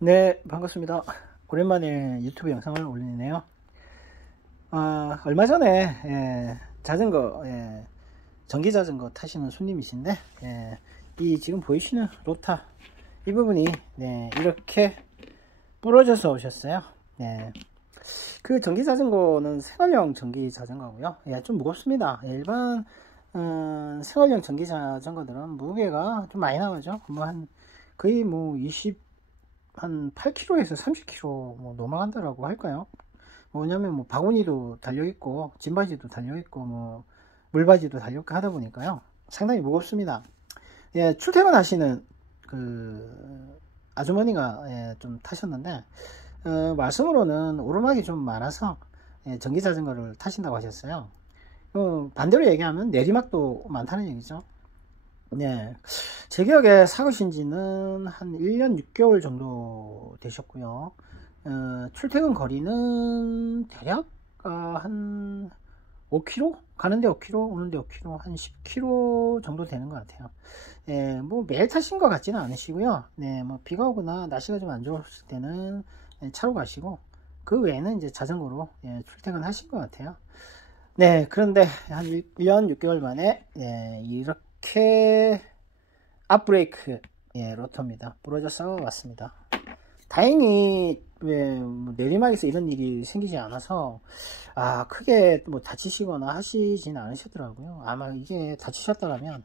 네, 반갑습니다. 오랜만에 유튜브 영상을 올리네요. 얼마 전에 자전거, 전기 자전거 타시는 손님이신데, 이 지금 보이시는 로타 이 부분이 이렇게 부러져서 오셨어요. 그 전기 자전거는 생활용 전기 자전거고요. 좀 무겁습니다. 일반 생활용 전기 자전거들은 무게가 좀 많이 나가죠. 거의 한 8kg에서 30kg 넘어간다라고 할까요? 뭐냐면 바구니도 달려있고 짐바지도 달려있고 물바지도 달려있고 하다 보니까요, 상당히 무겁습니다. 출퇴근하시는 그 아주머니가 좀 타셨는데, 말씀으로는 오르막이 좀 많아서 전기 자전거를 타신다고 하셨어요. 반대로 얘기하면 내리막도 많다는 얘기죠. 제 기억에 사고신 지는 한 1년 6개월 정도 되셨고요. 출퇴근 거리는 대략 한 5km? 가는데 5km, 오는데 5km, 한 10km 정도 되는 것 같아요. 매일 타신 것 같지는 않으시고요. 비가 오거나 날씨가 좀 안 좋았을 때는 차로 가시고, 그 외에는 이제 자전거로 출퇴근 하신 것 같아요. 그런데 한 1년 6개월 만에 이렇게 앞브레이크 로터입니다. 부러져서 왔습니다. 다행히 내리막에서 이런 일이 생기지 않아서 크게 다치시거나 하시진 않으셨더라고요. 아마 이게 다치셨더라면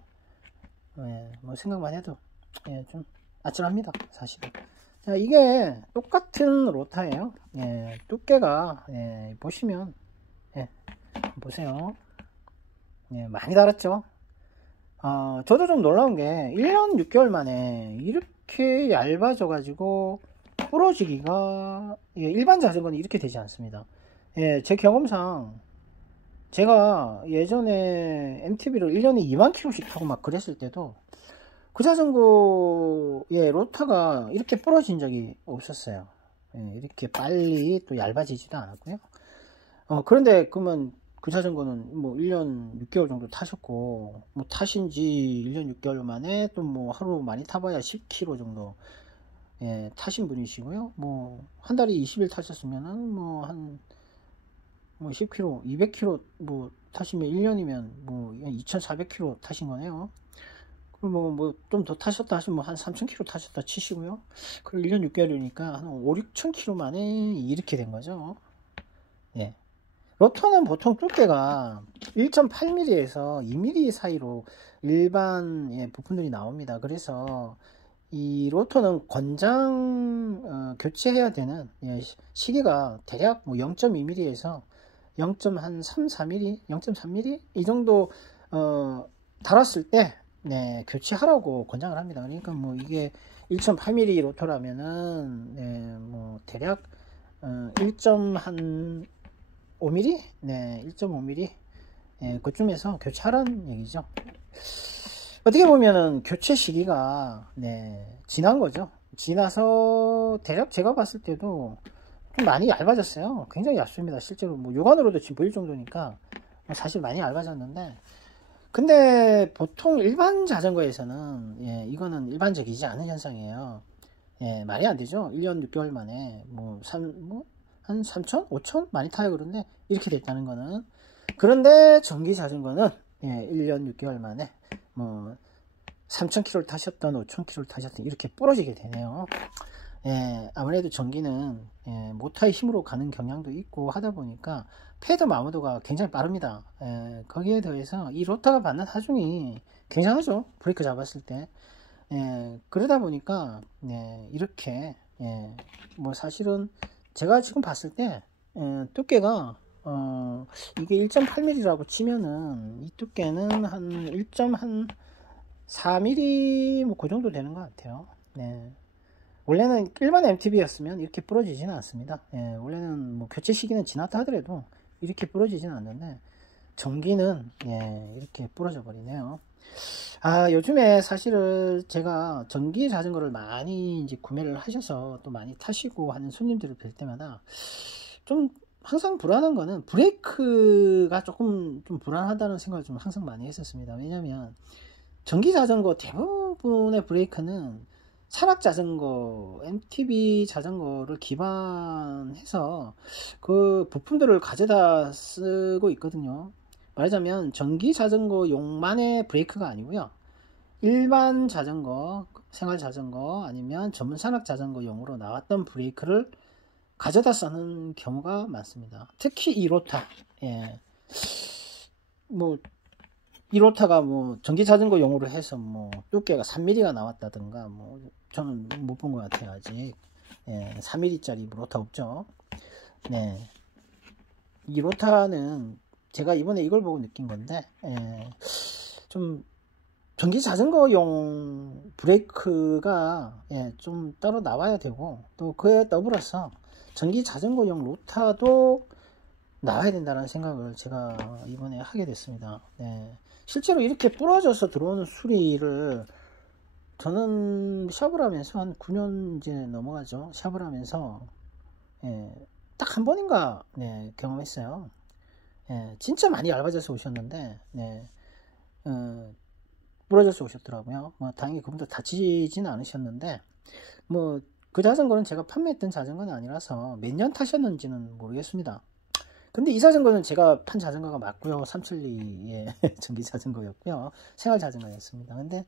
생각만 해도 좀 아찔합니다, 사실은. 자, 이게 똑같은 로타예요. 두께가 보시면 보세요. 많이 달았죠. 저도 좀 놀라운 게 1년 6개월 만에 이렇게 얇아져 가지고 부러지기가, 일반 자전거는 이렇게 되지 않습니다. 제 경험상 제가 예전에 MTB를 1년에 2만 km씩 타고 막 그랬을 때도 그 자전거의 로타가 이렇게 부러진 적이 없었어요. 이렇게 빨리 또 얇아지지도 않았고요. 그런데 그러면 그 자전거는 1년 6개월 정도 타셨고, 타신 지 1년 6개월 만에 또 하루 많이 타봐야 10km 정도 타신 분이시고요. 한 달에 20일 타셨으면은 한 10km, 200km 타시면 1년이면 2,400km 타신 거네요. 그럼 좀 더 타셨다 하시면 한 3,000km 타셨다 치시고요. 그리고 1년 6개월이니까 한 5, 6,000km 만에 이렇게 된 거죠. 로터는 보통 두께가 1.8mm에서 2mm 사이로 일반 부품들이 나옵니다. 그래서 이 로터는 권장 교체해야 되는 시기가 대략 0.2mm에서 0.3mm, 0.3mm 이 정도 달았을 때 교체하라고 권장을 합니다. 그러니까 이게 1.8mm 로터라면은 대략 1.5mm? 1.5mm 그쯤에서 교체하라는 얘기죠. 어떻게 보면은 교체 시기가 지난 거죠. 지나서 대략 제가 봤을 때도 좀 많이 얇아졌어요. 굉장히 얇습니다. 실제로 육안으로도 지금 보일 정도니까 사실 많이 얇아졌는데, 근데 보통 일반 자전거에서는 이거는 일반적이지 않은 현상이에요. 말이 안 되죠. 1년 6개월 만에 한 3천? 5천? 많이 타요. 그런데 이렇게 됐다는 거는. 그런데 전기 자전거는 1년 6개월 만에 3,000km를 타셨던 5,000km를 타셨던 이렇게 부러지게 되네요. 아무래도 전기는 모터의 힘으로 가는 경향도 있고 하다 보니까 패드 마모도가 굉장히 빠릅니다. 거기에 더해서 이 로터가 받는 하중이 굉장하죠. 브레이크 잡았을 때. 그러다 보니까 이렇게 사실은 제가 지금 봤을 때 두께가 이게 1.8mm라고 치면은 이 두께는 한 1.4mm 그 정도 되는 것 같아요. 원래는 일반 MTB였으면 이렇게 부러지지는 않습니다. 원래는 교체 시기는 지났다 하더라도 이렇게 부러지지는 않는데, 전기는 이렇게 부러져 버리네요. 요즘에 사실은 제가 전기 자전거를 많이 이제 구매를 하셔서 또 많이 타시고 하는 손님들을 뵐 때마다 좀 항상 불안한 거는 브레이크가 조금 좀 불안하다는 생각을 좀 항상 많이 했었습니다. 왜냐면 전기 자전거 대부분의 브레이크는 산악 자전거, MTB 자전거를 기반해서 그 부품들을 가져다 쓰고 있거든요. 말하자면 전기 자전거용만의 브레이크가 아니고요. 일반 자전거, 생활 자전거 아니면 전문 산악 자전거용으로 나왔던 브레이크를 가져다 쓰는 경우가 많습니다. 특히 이 로타, 예, 뭐 이 로타가 뭐 전기 자전거용으로 해서 뭐 두께가 3mm가 나왔다든가 뭐 저는 못 본 것 같아요 아직. 예, 3mm짜리 로타 없죠. 네, 이 로타는 제가 이번에 이걸 보고 느낀 건데, 예, 좀 전기 자전거용 브레이크가, 예, 좀 따로 나와야 되고, 또 그에 더불어서 전기 자전거용 로타도 나와야 된다는 생각을 제가 이번에 하게 됐습니다. 네. 실제로 이렇게 부러져서 들어오는 수리를 저는 샵을 하면서 한 9년 이제 넘어가죠. 샵을 하면서, 예, 딱 한 번인가, 네, 경험했어요. 예, 진짜 많이 얇아져서 오셨는데, 네, 부러져서 오셨더라고요. 뭐 당연히 그분도 다치지는 않으셨는데, 뭐 그 자전거는 제가 판매했던 자전거는 아니라서 몇 년 타셨는지는 모르겠습니다. 근데 이 자전거는 제가 판 자전거가 맞고요. 372의 전기 자전거였고요. 생활 자전거였습니다. 근데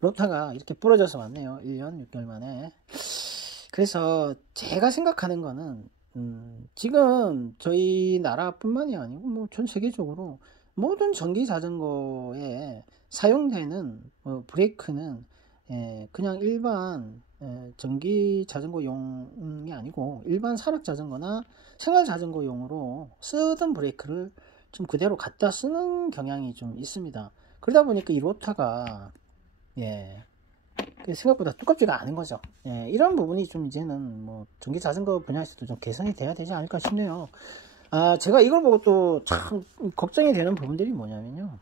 로타가 이렇게 부러져서 왔네요. 1년 6개월 만에. 그래서 제가 생각하는 거는, 지금 저희 나라뿐만이 아니고 뭐 전 세계적으로 모든 전기 자전거에 사용되는 브레이크는, 그냥 일반, 전기 자전거용이 아니고 일반 산악 자전거나 생활 자전거용으로 쓰던 브레이크를 좀 그대로 갖다 쓰는 경향이 좀 있습니다. 그러다 보니까 이 로타가, 예, 생각보다 두껍지가 않은 거죠. 예, 이런 부분이 좀 이제는 뭐 전기 자전거 분야에서도 좀 개선이 돼야 되지 않을까 싶네요. 아, 제가 이걸 보고 또 참 걱정이 되는 부분들이 뭐냐면요.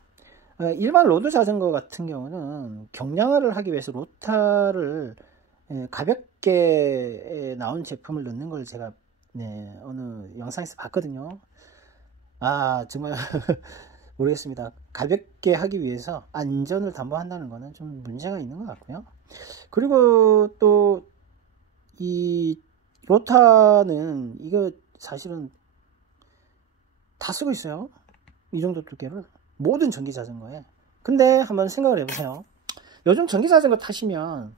일반 로드 자전거 같은 경우는 경량화를 하기 위해서 로타를, 가볍게 나온 제품을 넣는 걸 제가, 네, 어느 영상에서 봤거든요. 아, 정말 모르겠습니다. 가볍게 하기 위해서 안전을 담보한다는 거는 좀 문제가 있는 것 같고요. 그리고 또 이 로타는 이거 사실은 다 쓰고 있어요. 이 정도 두께를 모든 전기 자전거에. 근데 한번 생각을 해보세요. 요즘 전기 자전거 타시면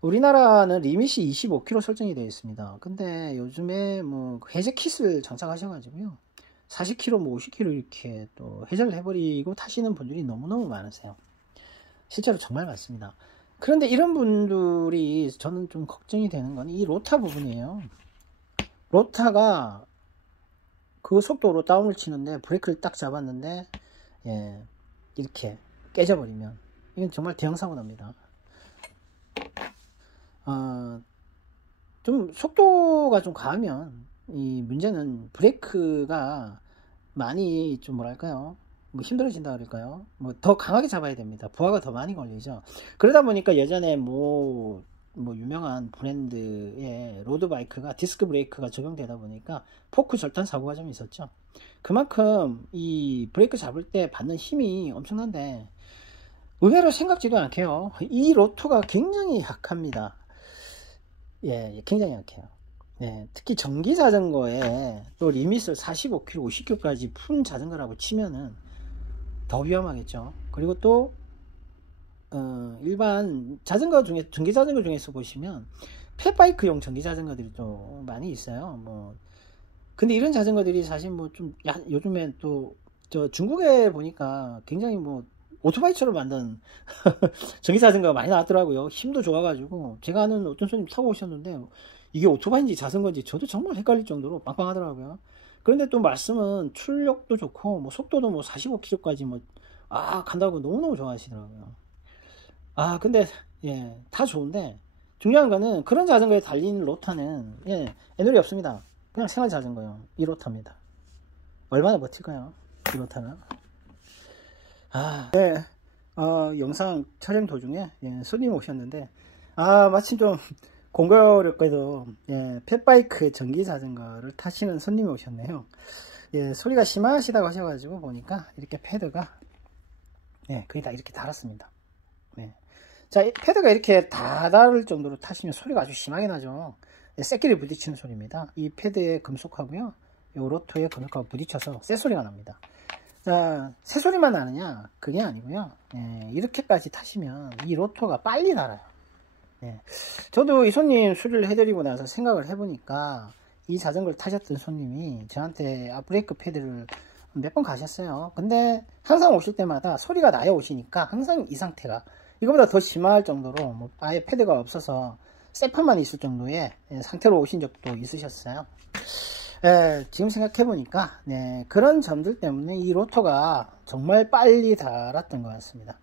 우리나라는 리밋이 25km 설정이 되어 있습니다. 근데 요즘에 뭐 해제 킷을 장착하셔가지고요, 40km, 뭐 50km 이렇게 또 해제를 해버리고 타시는 분들이 너무너무 많으세요. 실제로 정말 많습니다. 그런데 이런 분들이 저는 좀 걱정이 되는 건 이 로타 부분이에요. 로타가 그 속도로 다운을 치는데 브레이크를 딱 잡았는데, 예, 이렇게 깨져버리면 이건 정말 대형 사고 납니다. 좀 속도가 좀 과하면 이 문제는 브레이크가 많이 좀 뭐랄까요, 뭐 힘들어진다 그럴까요, 뭐 더 강하게 잡아야 됩니다. 부하가 더 많이 걸리죠. 그러다 보니까 예전에 뭐 유명한 브랜드의 로드바이크가 디스크 브레이크가 적용되다 보니까 포크 절단 사고가 좀 있었죠. 그만큼 이 브레이크 잡을 때 받는 힘이 엄청난데 의외로 생각지도 않게요, 이 로터가 굉장히 약합니다. 예, 굉장히 약해요. 네, 특히 전기 자전거에 또 리밋을 45km, 50km까지 푼 자전거라고 치면은 더 위험하겠죠. 그리고 또 일반 자전거 중에, 전기 자전거 중에서 보시면 펫바이크용 전기 자전거들이 또 많이 있어요. 뭐 근데 이런 자전거들이 사실 뭐 좀 요즘에 또 저 중국에 보니까 굉장히 뭐 오토바이처럼 만든 전기 자전거가 많이 나왔더라고요. 힘도 좋아가지고 제가 아는 어떤 손님 타고 오셨는데 이게 오토바이인지 자전거인지 저도 정말 헷갈릴 정도로 빵빵하더라고요. 그런데 또 말씀은 출력도 좋고 뭐 속도도 뭐 45km까지 뭐 간다고 너무너무 좋아하시더라고요. 근데 예, 다 좋은데 중요한 거는 그런 자전거에 달린 로타는, 예, 애널이 없습니다. 그냥 생활 자전거요. 이 로타입니다. 얼마나 버틸까요? 이 로타는. 네. 영상 촬영 도중에, 예, 손님 오셨는데, 마침 좀 공교롭게도, 예, 펫바이크 전기 자전거를 타시는 손님이 오셨네요. 예, 소리가 심하시다고 하셔가지고 보니까 이렇게 패드가, 예, 거의 다 이렇게 달았습니다. 네. 자, 패드가 이렇게 다다를 정도로 타시면 소리가 아주 심하게 나죠. 쇳끼리 부딪히는 소리입니다. 이 패드에 금속하고요, 요 로터에 금속하고 부딪혀서 쇳 소리가 납니다. 자, 새 소리만 나느냐? 그게 아니고요. 이렇게까지 타시면 이 로터가 빨리 닳아요. 저도 이 손님 수리를 해드리고 나서 생각을 해보니까, 이 자전거를 타셨던 손님이 저한테 앞브레이크 패드를 몇 번 가셨어요. 근데 항상 오실 때마다 소리가 나요 오시니까 항상 이 상태가 이거보다 더 심할 정도로 뭐 아예 패드가 없어서 쇠판만 있을 정도의 상태로 오신 적도 있으셨어요. 지금 생각해 보니까 그런 점들 때문에 이 로터가 정말 빨리 닳았던 것 같습니다.